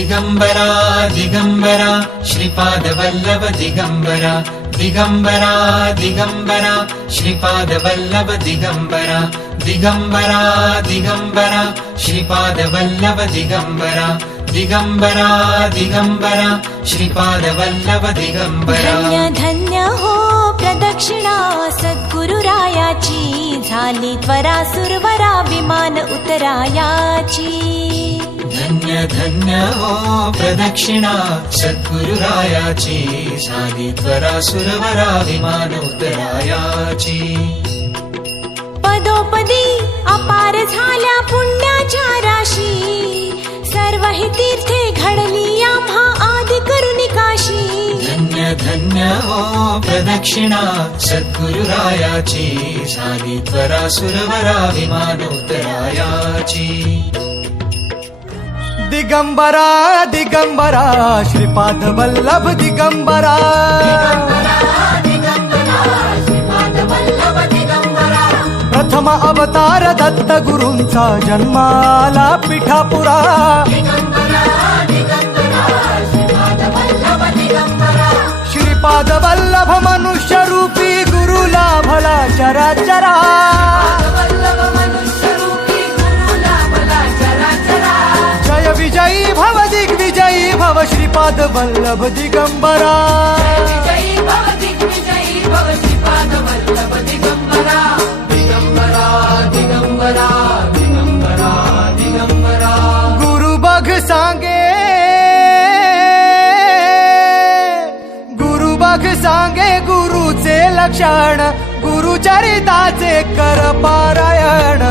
दिगंबरा दिगंबरा श्रीपाद वल्लभ दिगंबरा दिगंबरा दिगंबरा श्रीपाद वल्लभ दिगंबरा दिगंबरा दिगंबरा श्रीपाद वल्लभ दिगंबरा दिगंबरा दिगंबरा श्रीपाद वल्लभ दिगंबरा। धन्य धन्य हो प्रदक्षिणा सद्गुरुरायाची झाली त्वरा सुरवरा विमान उतरायाची। धन्य धन्य हो प्रदक्षिणा सद्गुरुरायाची झाली त्वरा सुरवरा विमान उतरायाची। पदोपदी अपार झाल्या पुण्याच्या राशी सर्व ही तीर्थे घडली आम्हा आदि करुणी काशी। धन्य धन्य हो प्रदक्षिणा सद्गुरुरायाची झाली त्वरा सुरवरा विमान उतरायाची। दिगंबरा दिगंबरा श्रीपाद वल्लभ दिगंबरा प्रथम अवतार दत्त गुरूंचा जन्माला पिठापुरा। श्रीपाद वल्लभ मनुष्य रूपी गुरु लाभला चराचरा। जय विजयी भव दिग्विजयी भव श्रीपाद वल्लभ दिगंबरा। गुरु बघ सांगे गुरु बघ सांगे गुरुचे लक्षण गुरुचरिताचे कर पारायण।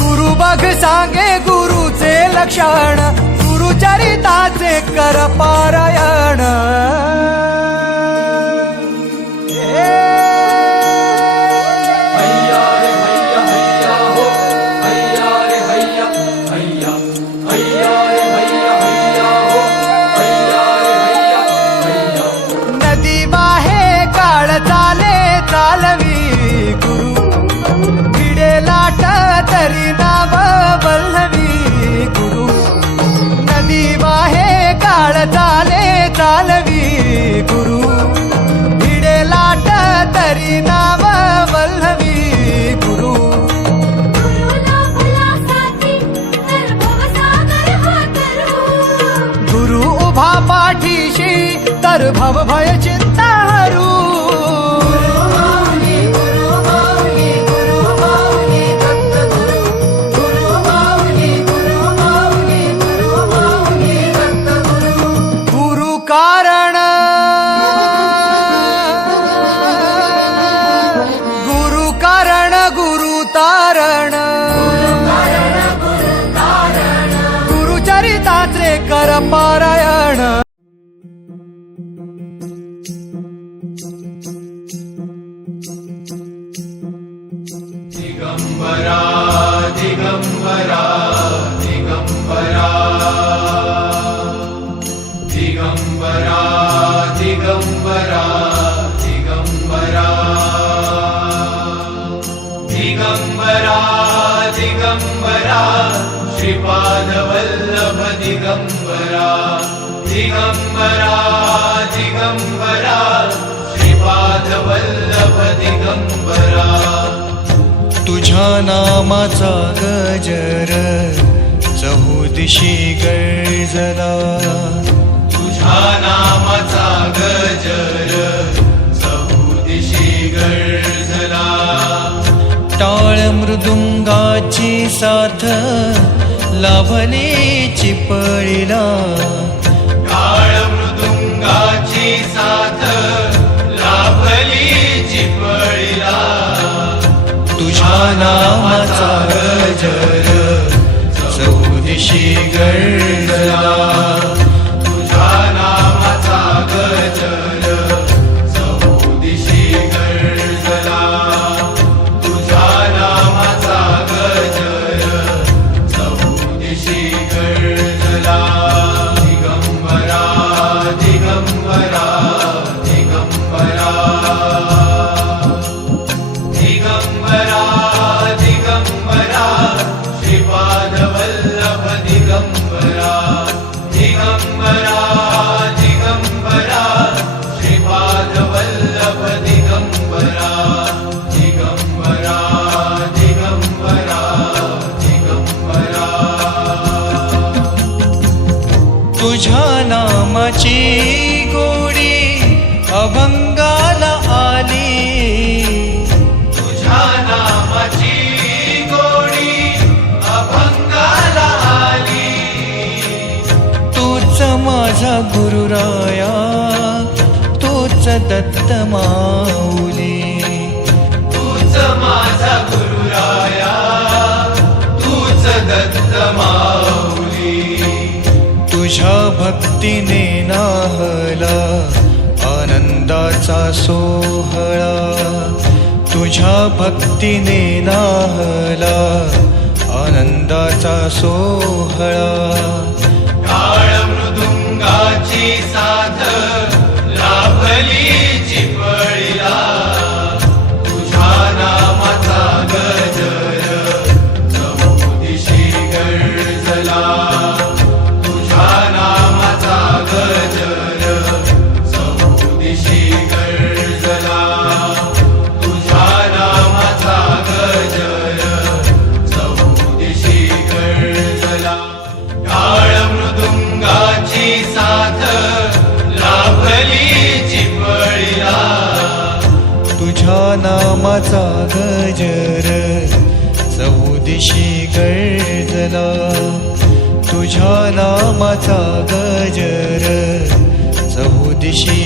गुरु बघ सांगे गुरुचे लक्षण गुरुचरिताचे कर पारायण। नदी वाहे काळ चाले चालवी गुरु भिडे लाट तरी नाव वल्लवी गुरु। नदी वाहे काळ चाले चालवी गुरु भिडे लाट तरी नाव वल्लवी गुरु। गुरु उभा पाठीशी तर भव भय चिंता हरू। गुरु कारण गुरु कारण गुरु तारण गुरुचरिताचे कर पारायण। दिगंबरा दिगंबरा दिगंबरा दिगंबरा दिगंबरा दिगंबरा दिगंबरा दिगंबरा श्रीपाद वल्लभ दिगंबरा दिगंबरा दिगंबरा श्रीपाद वल्लभ दिगंबरा। तुझ्या नामाचा गजर चहुदिशी गर्जला। तुझ्या नामाचा गजर चहुदिशी गर्जला। टाळ मृदुंगाची साथ लाभली चिपळीला। टाळ मृदुंगाची साथ लाभली चिपळीला। तुझ्या नामाचा गजर चहुदिशी गर्जला। तुझ्या नामाचा गजर चहुदिशी गर्जला। तुझ्या नामाचा गजर चहुदिशी गर्जला। दिगंबरा दिगंबरा दिगंबरा दिगंबरा दिगंबरा दिगंबरा श्रीपाद वल्लभ दिगंबरा दिगंबरा दिगंबरा दिगंबरा तुझ्या नामाची गोडी अभंगाला आली, तुझ्या नामाची गोडी अभंगाला आली. तूच माझा गुरुराया, तूच दत्त माऊली. तूच माझा गुरुराया, तूच दत्त माऊली. तुझ्या भक्तीने नाहला आनंदाचा सोहळा, तुझ्या भक्तीने नाहला आनंदाचा सोहळा. टाळ मृदुंगाची साथ लाभली चिपळीला, तुझ्या नामाचा गजर चहूदिशी गर्जला. तुझ्या नामाचा गजर चहूदिशी गर्जला. तुझ्या नामाचा गजर चहूदिशी गर्जला. टाळ मृदुंगाची साथ लाभली चिपळीला, तुझ्या नामाचा गजर चहूदिशी गर्जला. तुझ्या नामाचा गजर चहूदिशी